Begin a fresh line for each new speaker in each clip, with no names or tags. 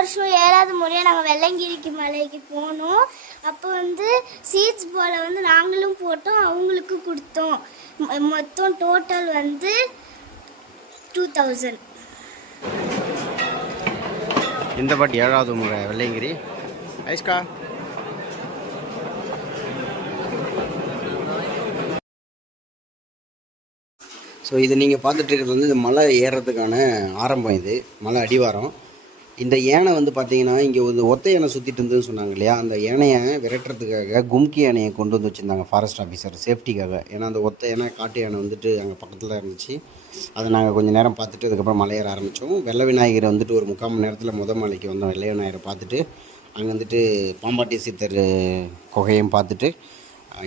வருஷம் ஏழாவது முறையாக நாங்கள் வெள்ளங்கிரிக்கு மலைக்கு போனோம். அப்போ வந்து சீட்ஸ் போல வந்து நாங்களும் போட்டோம் அவங்களுக்கு கொடுத்தோம். மொத்தம் டோட்டல் வந்து டூ தௌசண்ட்
இந்த பாட்டி ஏழாவது முறை வெள்ளையங்கிரி ஐஸ்கா. ஸோ இது நீங்கள் பார்த்துட்டு இருக்கிறது வந்து இந்த மலை ஏறுறதுக்கான ஆரம்பம் இது. மலை அடிவாரம். இந்த யானை வந்து பார்த்தீங்கன்னா இங்கே ஒரு ஒத்த யானை சுற்றிட்டு இருந்ததுன்னு சொன்னாங்க இல்லையா? அந்த யானையை விரட்டுறதுக்காக கும்கி யானையை கொண்டு வந்து வச்சுருந்தாங்க ஃபாரஸ்ட் ஆஃபீஸர் சேஃப்டிக்காக ஏன்னா அந்த ஒத்த யானை காட்டு யானை வந்துட்டு அங்கே பக்கத்தில் இருந்துச்சு. அதை நாங்கள் கொஞ்சம் நேரம் பார்த்துட்டு அதுக்கப்புறம் மலையேற ஆரம்பித்தோம் வெள்ள விநாயகரை வந்துட்டு ஒரு முக்கால் மணி நேரத்தில் முத மலைக்கு வந்தோம். வெள்ளை விநாயகரை பார்த்துட்டு அங்கே வந்துட்டு பாம்பாட்டி சித்தர் குகையும் பார்த்துட்டு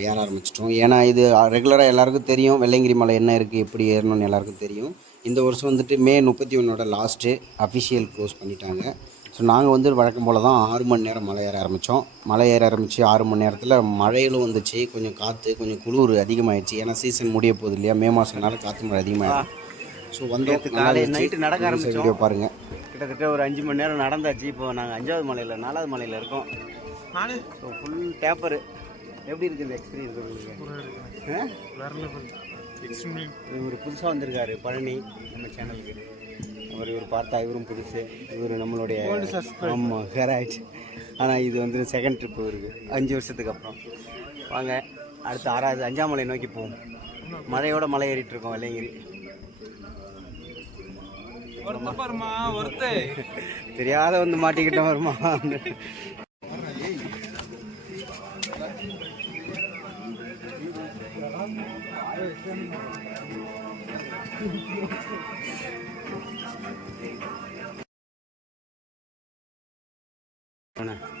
ஏற ஆரம்பிச்சிட்டோம். ஏன்னா இது ரெகுலராக எல்லாருக்கும் தெரியும் வெள்ளைங்கிரி மலை என்ன இருக்குது எப்படி ஏறணும்னு எல்லாருக்கும் தெரியும். இந்த வருஷம் வந்துட்டு மே முப்பத்தி ஒன்றோட லாஸ்ட்டு அஃபிஷியல் க்ளோஸ் பண்ணிட்டாங்க. ஸோ நாங்கள் வந்து வழக்கம் போல் தான் ஆறு மணி நேரம் மலை ஏற ஆரம்பித்தோம் மலை ஏற ஆரம்பித்து ஆறு மணி நேரத்தில் மழையிலும் வந்துச்சு. கொஞ்சம் காற்று கொஞ்சம் குளிர் அதிகமாகிடுச்சு ஏன்னா சீசன் முடிய போகுது இல்லையா? மே மாதம்னால காற்று மழை அதிகமாகிடும் ஸோ வந்து
காலை நைட்டு நடக்க ஆரம்பிச்சோம்.
வீடியோ பாருங்கள்
கிட்டத்தட்ட ஒரு அஞ்சு மணி நேரம் நடந்தாச்சு. இப்போ நாங்கள் அஞ்சாவது மலையில் நாலாவது மலையில் இருக்கோம். ஸோ ஃபுல் டேப்பரு எப்படி இருக்குது இந்த எக்ஸ்பீரியன்ஸ் உங்களுக்கு இவர் புதுசாக வந்திருக்காரு பழனி. நம்ம சேனலுக்கு அவர் இவர் பார்த்தா இவரும் புதுசு. இவர் நம்மளுடைய ஆமாம் ஹேராய்ட் ஆனால் இது வந்து செகண்ட் ட்ரிப் இவருக்கு. அஞ்சு வருஷத்துக்கு அப்புறம். வாங்க அடுத்து ஆறாவது அஞ்சாம் மலை நோக்கி போவோம். மலையோட மலை ஏறிட்டு இருக்கோம் வெள்ளையங்கிரி. தெரியாத வந்து மாட்டிக்கிட்டோம் வருமா 兄 弟。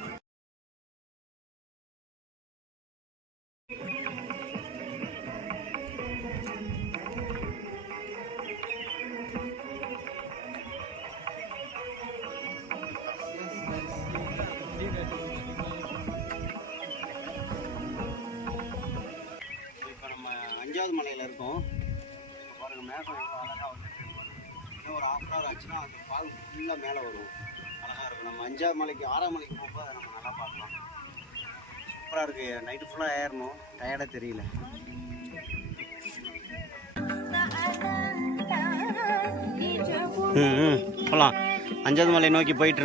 இருக்கும். இப்போ பாருங்க மேகம் எவ்வளோ அழகாக வந்துட்டு இன்னும் ஒரு ஆஃப் ஹவர் ஆச்சுன்னா அந்த பால் ஃபுல்லாக மேலே வரும். அழகாக இருக்கும். நம்ம அஞ்சாவது மலைக்கு ஆறாம் மலைக்கு போகும்போது அதை நம்ம நல்லா பார்க்கலாம். சூப்பராக இருக்குது நைட்டு ஃபுல்லாக ஏறணும். டயர்டாக தெரியல. ம் ம். போகலாம் அஞ்சாவது மலை நோக்கி போயிட்டு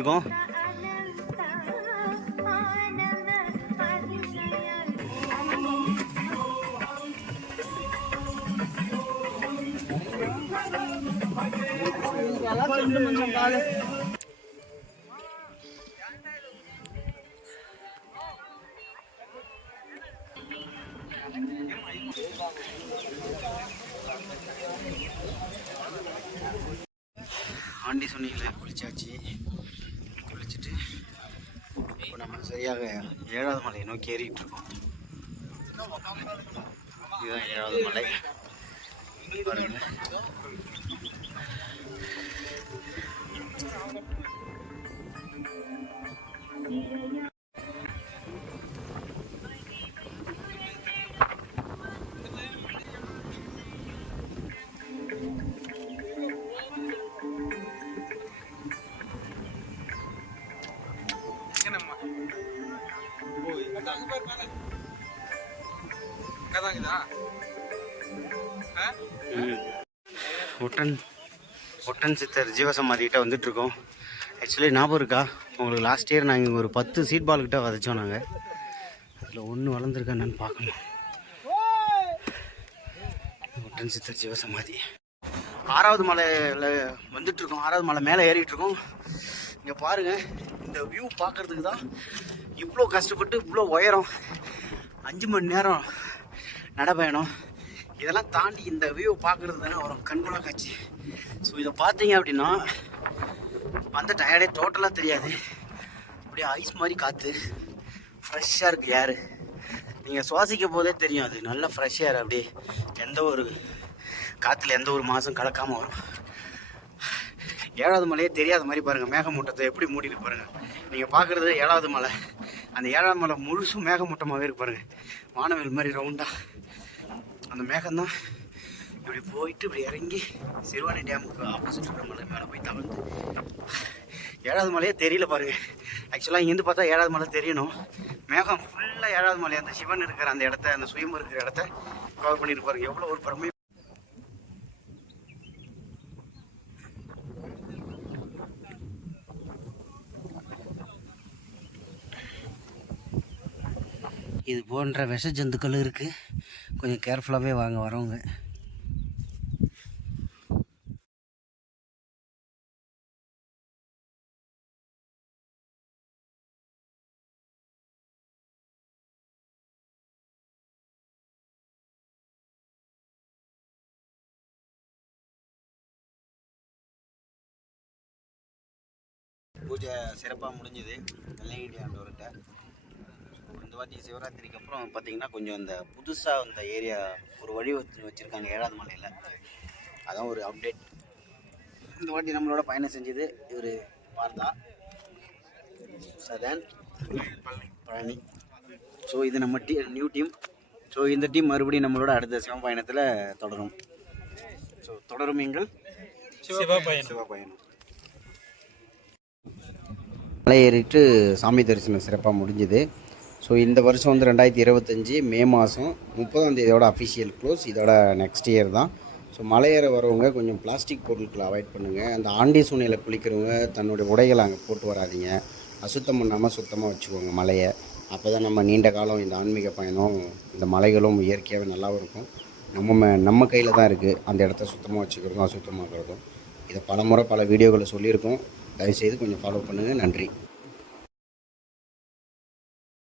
ஆண்டி சொன்னீங்களே குளிச்சாச்சு. குளிச்சுட்டு இப்போ நம்ம சரியாக ஏழாவது மலையை நோக்கி ஏறிக்கிட்டு இருக்கோம். இதுதான் ஏழாவது மலை. பாருங்க. ஒட்டன் ஒட்டன் சித்தர் ஜீவசமாதிக்கிட்ட வந்துட்டு இருக்கோம் ஆக்சுவலி ஞாபகம் இருக்கா? உங்களுக்கு லாஸ்ட் இயர் நாங்கள் ஒரு பத்து சீட் பால்கிட்ட விதைச்சோம் நாங்கள் அதில் ஒன்று வளர்ந்துருக்கா என்னன்னு பார்க்கணும் ஒட்டன் சித்தர் ஜீவசமாதி. ஆறாவது மலையில் வந்துட்டுருக்கோம். ஆறாவது மலை மேலே ஏறிட்டுருக்கோம். இங்கே பாருங்க இந்த வியூ பார்க்கறதுக்கு தான் இவ்வளோ கஷ்டப்பட்டு இவ்வளோ உயரம். அஞ்சு மணி நேரம் நடைபயணம் இதெல்லாம் தாண்டி இந்த வியூ பார்க்கறது தானே வரும் கண்கொள்ளா காட்சி. ஸோ இதை பார்த்தீங்க அப்படின்னா வந்த டயர்டே டோட்டலாக தெரியாது. அப்படியே ஐஸ் மாதிரி காற்று ஃப்ரெஷ்ஷாக இருக்குது ஏர் நீங்கள் சுவாசிக்க போதே தெரியும் அது. நல்லா ஃப்ரெஷ் ஏர் அப்படியே. எந்த ஒரு காற்றுல எந்த ஒரு மாதம் கலக்காமல் வரும். ஏழாவது மலையே தெரியாத மாதிரி பாருங்கள் மேகமூட்டத்தை எப்படி மூடிட்டு பாருங்கள் நீங்கள் பார்க்குறது ஏழாவது மலை. அந்த ஏழாவது மலை முழுசும் மேகமூட்டமாகவே இருக்கு பாருங்கள் வானவில் மாதிரி ரவுண்டாக அந்த மேகம்தான். இப்படி போயிட்டு இப்படி இறங்கி சிறுவாணி டேமுக்கு ஆப்போசிட் இருக்கிற மலை மேலே போய் தவிர்த்து ஏழாவது மலையே தெரியல பாருங்க. ஆக்சுவலாக இங்கேருந்து பார்த்தா ஏழாவது மலை தெரியணும். மேகம் ஃபுல்லாக ஏழாவது மலை அந்த சிவன் இருக்கிற அந்த இடத்த அந்த சுயம் இருக்கிற இடத்த கவர் பண்ணிட்டு பாருங்க. எவ்வளோ ஒரு பெருமை. இது போன்ற விஷ ஜந்துக்கள் இருக்குது கொஞ்சம் கேர்ஃபுல்லாகவே வாங்க வரவங்க பூஜை சிறப்பாக முடிஞ்சுது. வெள்ளையடி ஆண்டவர்கிட்ட. இந்த வாட்டி சிவராத்திரிக்கு அப்புறம் பார்த்தீங்கன்னா கொஞ்சம் இந்த புதுசாக இந்த ஏரியா ஒரு வழி வச்சு வச்சுருக்காங்க ஏழாவது மலையில். அதான் ஒரு அப்டேட் இந்த வாட்டி நம்மளோட பயணம் செஞ்சது இவர் பார்த்தா சதன் பழனி. ஸோ இது நம்ம டீ நியூ டீம் ஸோ இந்த டீம் மறுபடியும் நம்மளோட அடுத்த சிவ பயணத்தில் தொடரும். ஸோ தொடரும் எங்கள் சிவபயணம். சிவபயணம். மலை ஏறிட்டு சாமி தரிசனம் சிறப்பாக முடிஞ்சுது. ஸோ இந்த வருஷம் வந்து ரெண்டாயிரத்தி இருபத்தஞ்சி மே மாதம் முப்பதாம் தேதியோட அஃபிஷியல் க்ளோஸ் இதோட நெக்ஸ்ட் இயர் தான். ஸோ மலையேற வரவங்க கொஞ்சம் பிளாஸ்டிக் பொருட்களை அவாய்ட் பண்ணுங்கள் அந்த ஆண்டி சூனையில் குளிக்கிறவங்க தன்னுடைய உடைகளை அங்கே போட்டு வராதீங்க. அசுத்தம் பண்ணாமல் சுத்தமாக வச்சுக்கோங்க மலையை. அப்போ தான் நம்ம நீண்ட காலம் இந்த ஆன்மீக பயணம் இந்த மலைகளும் இயற்கையாகவே நல்லாவும் இருக்கும். நம்ம நம்ம கையில் தான் இருக்குது அந்த இடத்த சுத்தமாக வச்சுக்கிறதும் அசுத்தமாக்குறதும். இதை பல முறை பல வீடியோக்களை சொல்லியிருக்கோம். தயவுசெய்து கொஞ்சம் ஃபாலோ பண்ணுங்கள் நன்றி.